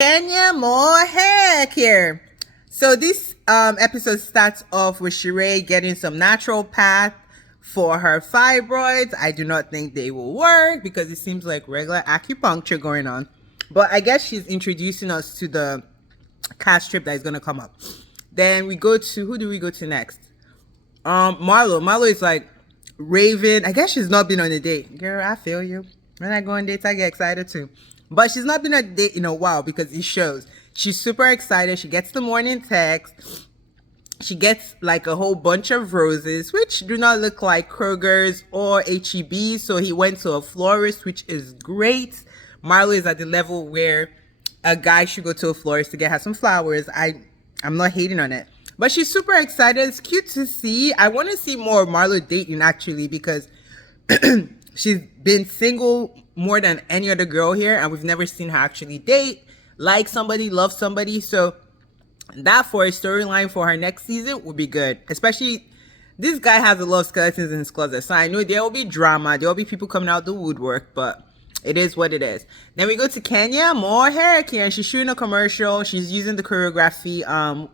Kenya, more heck here. So this episode starts off with Sheree getting some natural path for her fibroids. I do not think they will work because it seems like regular acupuncture going on. But I guess she's introducing us to the cast strip that is gonna come up. Then we go to, who do we go to next? Marlo. Marlo is like Raven. I guess she's not been on a date. Girl, I feel you. When I go on dates, I get excited too. But she's not been on a date in a while because it shows. She's super excited. She gets the morning text. She gets like a whole bunch of roses, which do not look like Kroger's or HEB. So he went to a florist, which is great. Marlo is at the level where a guy should go to a florist to get her some flowers. I'm not hating on it. But she's super excited. It's cute to see. I want to see more of Marlo dating actually because she's been single more than any other girl here, and we've never seen her actually date, like somebody, love somebody. So that for a storyline for her next season would be good. Especially this guy has a lot of skeletons in his closet, so I know there will be drama, there will be people coming out the woodwork, but it is what it is. Then we go to Kenya, more hair here, and she's shooting a commercial. She's using the choreography.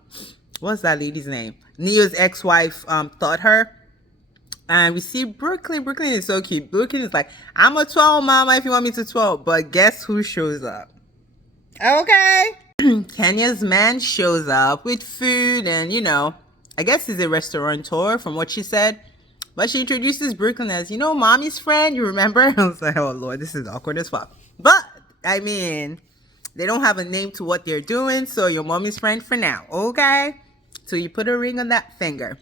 What's that lady's name? Neo's ex-wife taught her. And we see Brooklyn. Brooklyn is so cute. Brooklyn is like, I'm a 12 mama if you want me to 12. But guess who shows up? Okay. Kenya's man shows up with food and, I guess he's a restaurateur from what she said. But she introduces Brooklyn as, mommy's friend. You remember? I was like, oh, Lord, this is awkward as fuck. But, I mean, they don't have a name to what they're doing. So your mommy's friend for now. Okay? So you put a ring on that finger.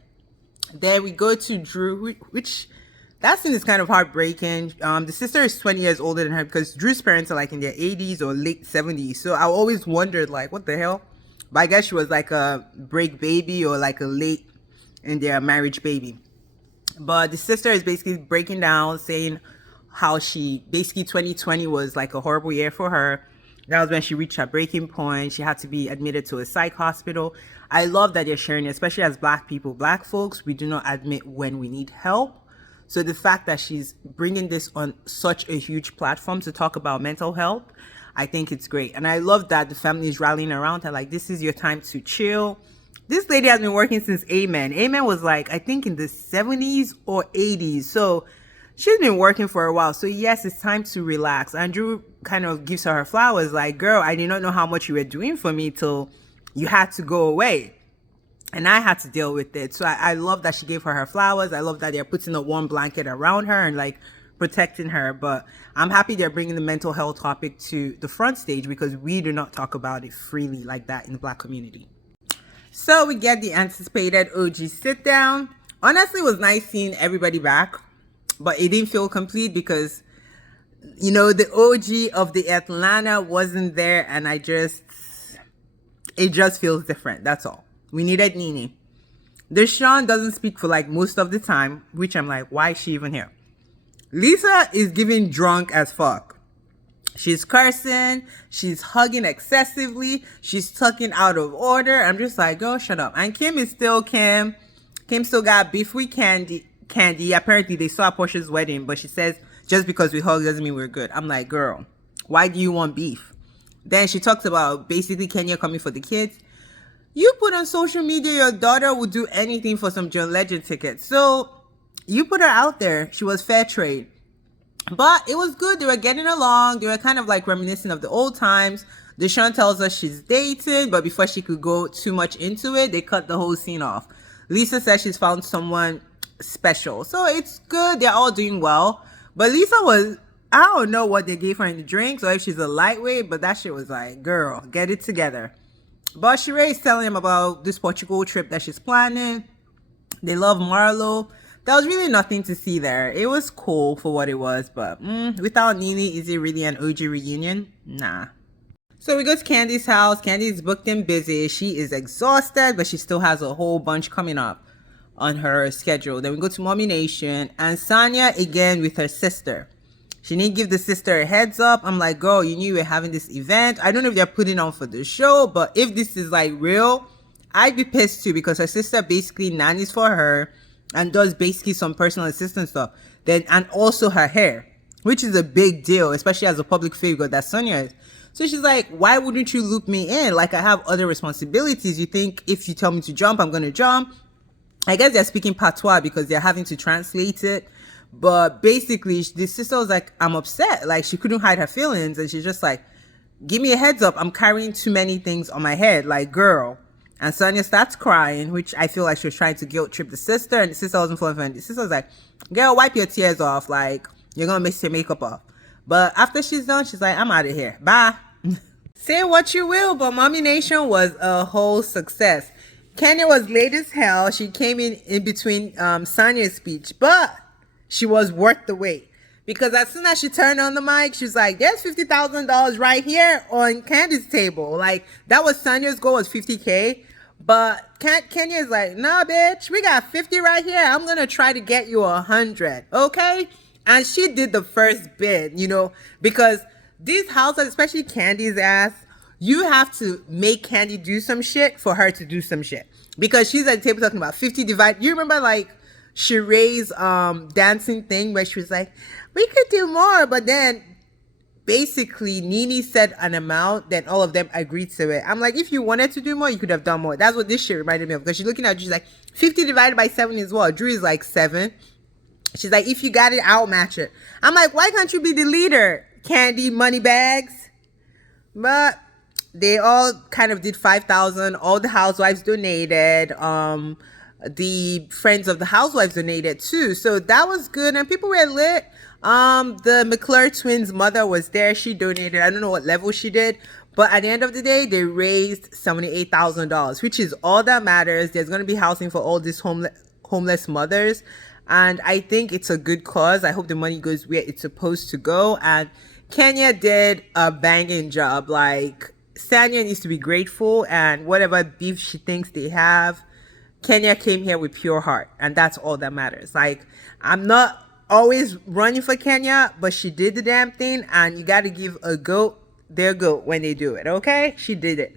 Then we go to Drew, which that scene is kind of heartbreaking. The sister is 20 years older than her because Drew's parents are like in their 80s or late 70s. So I always wondered like, what the hell? But I guess she was like a break baby or like a late in their marriage baby. But the sister is basically breaking down, saying how she basically 2020 was like a horrible year for her. That was when she reached her breaking point. She had to be admitted to a psych hospital. I love that they're sharing it, especially as Black people. Black folks, we do not admit when we need help. So the fact that she's bringing this on such a huge platform to talk about mental health, I think it's great. And I love that the family is rallying around her. Like, this is your time to chill. This lady has been working since Amen. Amen was like, I think in the 70s or 80s. So she's been working for a while. So yes, it's time to relax. Andrew kind of gives her flowers like, girl, I did not know how much you were doing for me till you had to go away. And I had to deal with it. So I love that she gave her flowers. I love that they're putting a warm blanket around her and like protecting her. But I'm happy they're bringing the mental health topic to the front stage because we do not talk about it freely like that in the Black community. So we get the anticipated OG sit down. Honestly, it was nice seeing everybody back. But it didn't feel complete because, the OG of the Atlanta wasn't there. And it just feels different. That's all. We needed Nene. Deshaun doesn't speak for like most of the time, which I'm like, why is she even here? Lisa is giving drunk as fuck. She's cursing. She's hugging excessively. She's tucking out of order. I'm just like, go shut up. And Kim is still Kim. Kim still got beef with Candy. Apparently they saw Portia's wedding, but she says just because we hug doesn't mean we're good. I'm like, girl, why do you want beef? Then she talks about basically Kenya coming for the kids. You put on social media your daughter would do anything for some John Legend tickets. So you put her out there. She was fair trade. But it was good. They were getting along. They were kind of like reminiscing of the old times. Deshaun tells us she's dating, but before she could go too much into it, they cut the whole scene off. Lisa says she's found someone special. So it's good. They're all doing well. But Lisa I don't know what they gave her in the drinks or if she's a lightweight, but that shit was like, girl, get it together. But Sheree is telling him about this Portugal trip that she's planning. They love Marlo. There was really nothing to see there. It was cool for what it was, but without Nene, is it really an OG reunion? Nah. So we go to Candy's house. Candy's booked and busy. She is exhausted, but she still has a whole bunch coming up on her schedule. Then we go to Mommy Nation and Sanya again with her sister. She didn't give the sister a heads up. I'm like, girl, you knew you were having this event. I don't know if they're putting on for the show, but if this is like real, I'd be pissed too because her sister basically nannies for her and does basically some personal assistant stuff. And also her hair, which is a big deal, especially as a public figure that Sonia is. So she's like, why wouldn't you loop me in? Like, I have other responsibilities. You think if you tell me to jump, I'm going to jump? I guess they're speaking patois because they're having to translate it. But basically, the sister was like, I'm upset. Like, she couldn't hide her feelings. And she's just like, give me a heads up. I'm carrying too many things on my head. Like, girl. And Sonia starts crying, which I feel like she was trying to guilt trip the sister. And the sister wasn't falling for it. The sister was like, girl, wipe your tears off. Like, you're going to mess your makeup off. But after she's done, she's like, I'm out of here. Bye. Say what you will, but Mommy Nation was a whole success. Kenya was late as hell. She came in between Sonia's speech, but she was worth the wait. Because as soon as she turned on the mic, she's like, there's $50,000 right here on Candy's table. Like, that was Sonia's goal, was 50K. But Kenya's like, nah, bitch, we got 50 right here. I'm going to try to get you 100, okay? And she did the first bid, you know, because these houses, especially Candy's ass, you have to make Candy do some shit for her to do some shit. Because she's at the table talking about 50 divide. You remember, like, Sheree's dancing thing where she was like, we could do more, but then basically Nene said an amount, then all of them agreed to it. I'm like, if you wanted to do more, you could have done more. That's what this shit reminded me of, because she's looking at, she's like, 50 divided by 7 is what? Drew is like 7. She's like, if you got it, I'll match it. I'm like, why can't you be the leader, Candy Moneybags? But they all kind of did 5,000. All the housewives donated. The friends of the housewives donated too, so that was good, and people were lit. The McClure twins' mother was there. She donated. I don't know what level she did, but at the end of the day, they raised $78,000, which is all that matters. There's going to be housing for all these homeless mothers, and I think it's a good cause. I hope the money goes where it's supposed to go, and Kenya did a banging job. Like, Sanya needs to be grateful, and whatever beef she thinks they have, Kenya came here with pure heart, and that's all that matters. Like, I'm not always running for Kenya, but she did the damn thing, and you got to give a goat their goat when they do it, okay? She did it.